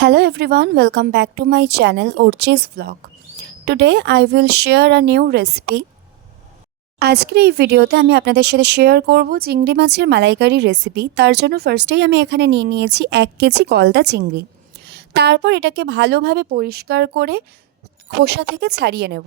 Hello everyone, welcome back to my channel Orchi's Vlog. Today I will share a new recipe. আজকের এই ভিডিওতে আমি আপনাদের সাথে শেয়ার করব চিংড়ি মাছের মালাইকারি রেসিপি। তার জন্য ফার্স্টেই আমি এখানে নিয়ে নিয়েছি 1 কেজি গলদা চিংড়ি। তারপর এটাকে ভালোভাবে পরিষ্কার করে খোসা থেকে ছাড়িয়ে নেব।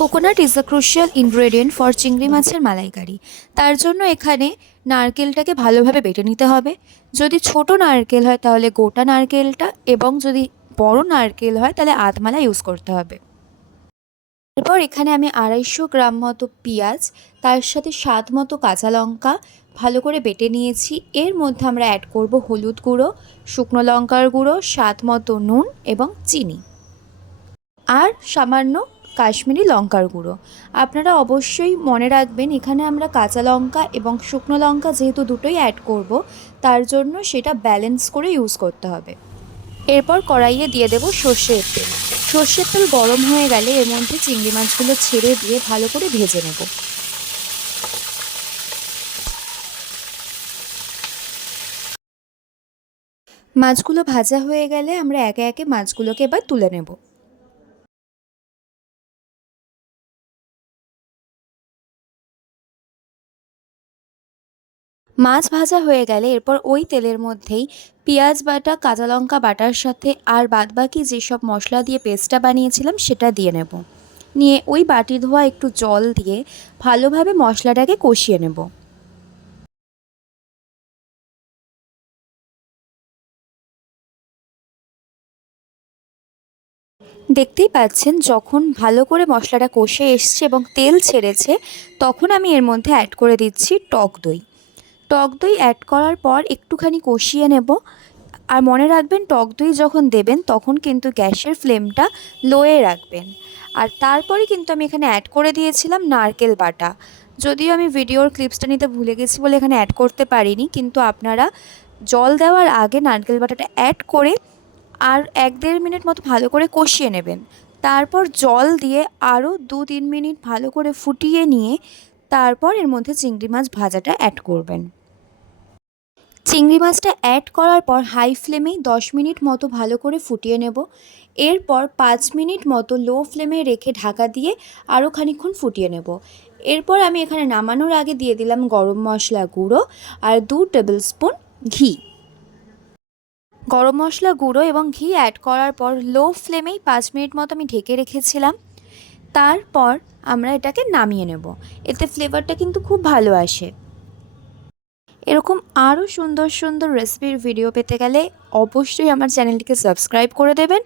Coconut is a crucial ingredient for চিংড়ি মাছের মালাইকারি। তার জন্য এখানে নারকেলটাকে ভালোভাবে বেটে নিতে হবে। যদি ছোট নারকেল হয় তাহলে গোটা নারকেলটা, এবং যদি বড় নারকেল হয় তাহলে আধমালা ইউজ করতে হবে। এরপর এখানে আমি 250 গ্রাম মতো পেঁয়াজ, তার সাথে স্বাদ মতো কাঁচা লঙ্কা ভালো করে বেটে নিয়েছি। এর মধ্যে আমরা অ্যাড করব হলুদ গুঁড়ো, শুকনো লঙ্কার গুঁড়ো, স্বাদ মতো নুন এবং চিনি, আর সামান্য কাশ্মীরি লঙ্কার গুঁড়ো। আপনারা অবশ্যই মনে রাখবেন এখানে আমরা কাঁচা লঙ্কা এবং শুকনো লঙ্কা যেহেতু দুটোই অ্যাড করব, তার জন্য সেটা ব্যালেন্স করে ইউজ করতে হবে। এরপর কড়াইয়ে দিয়ে দেব সর্ষের তেল। সর্ষের তেল গরম হয়ে গেলে এর মধ্যে চিংড়ি মাছগুলো ছেড়ে দিয়ে ভালো করে ভেজে নেব। মাছগুলো ভাজা হয়ে গেলে আমরা একে একে মাছগুলোকে এবার তুলে নেব। মাছ ভাজা হয়ে গেলে এরপর ওই তেলের মধ্যেই পেঁয়াজ বাটা, কাঁচা লঙ্কা বাটার সাথে আর বাদবাকি যেসব মশলা দিয়ে পেস্টটা বানিয়েছিলাম সেটা দিয়ে নেব। নিয়ে ওই বাটি ধোয়া একটু জল দিয়ে ভালোভাবে মশলাটাকে কষিয়ে নেব। দেখতেই পাচ্ছেন যখন ভালো করে মশলাটা কষে এসছে এবং তেল ছেড়েছে, তখন আমি এর মধ্যে অ্যাড করে দিচ্ছি টক দই। টক দই অ্যাড করার পর একটুখানি কষিয়ে নেব। আর মনে রাখবেন টক দই যখন দেবেন তখন কিন্তু গ্যাসের ফ্লেমটা লোয়ে রাখবেন। আর তারপরে কিন্তু আমি এখানে অ্যাড করে দিয়েছিলাম নারকেল বাটা। যদিও আমি ভিডিওর ক্লিপসটা নিতে ভুলে গেছি বলে এখানে অ্যাড করতে পারিনি, কিন্তু আপনারা জল দেওয়ার আগে নারকেল বাটাটা অ্যাড করে আর 1-1.5 মিনিট মতো ভালো করে কষিয়ে নেবেন। তারপর জল দিয়ে আরও 2-3 মিনিট ভালো করে ফুটিয়ে নিয়ে তারপর এর মধ্যে চিংড়ি মাছ ভাজাটা অ্যাড করবেন। চিংড়ি মাছটা অ্যাড করার পর হাই ফ্লেমেই 10 মিনিট মতো ভালো করে ফুটিয়ে নেব। এরপর 5 মিনিট মতো লো ফ্লেমে রেখে ঢাকা দিয়ে আরও খানিকক্ষণ ফুটিয়ে নেব। এরপর আমি এখানে নামানোর আগে দিয়ে দিলাম গরম মশলা গুঁড়ো আর 2 টেবিল স্পুন ঘি। গরম মশলা গুঁড়ো এবং ঘি অ্যাড করার পর লো ফ্লেমেই 5 মিনিট মতো আমি ঢেকে রেখেছিলাম। তারপর আমরা এটাকে নামিয়ে নেব। এতে ফ্লেভারটা কিন্তু খুব ভালো আসে। এরকম আরও সুন্দর সুন্দর রেসিপির ভিডিও পেতে গেলে অবশ্যই আমার চ্যানেলটিকে সাবস্ক্রাইব করে দেবেন,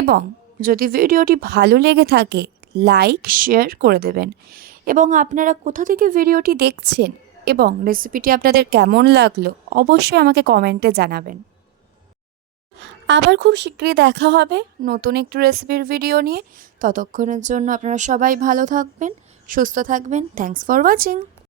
এবং যদি ভিডিওটি ভালো লেগে থাকে লাইক শেয়ার করে দেবেন। এবং আপনারা কোথা থেকে ভিডিওটি দেখছেন এবং রেসিপিটি আপনাদের কেমন লাগলো অবশ্যই আমাকে কমেন্টে জানাবেন। আবার খুব শীঘ্রই দেখা হবে নতুন একটু রেসিপির ভিডিও নিয়ে। ততক্ষণের জন্য আপনারা সবাই ভালো থাকবেন, সুস্থ থাকবেন। Thanks for watching.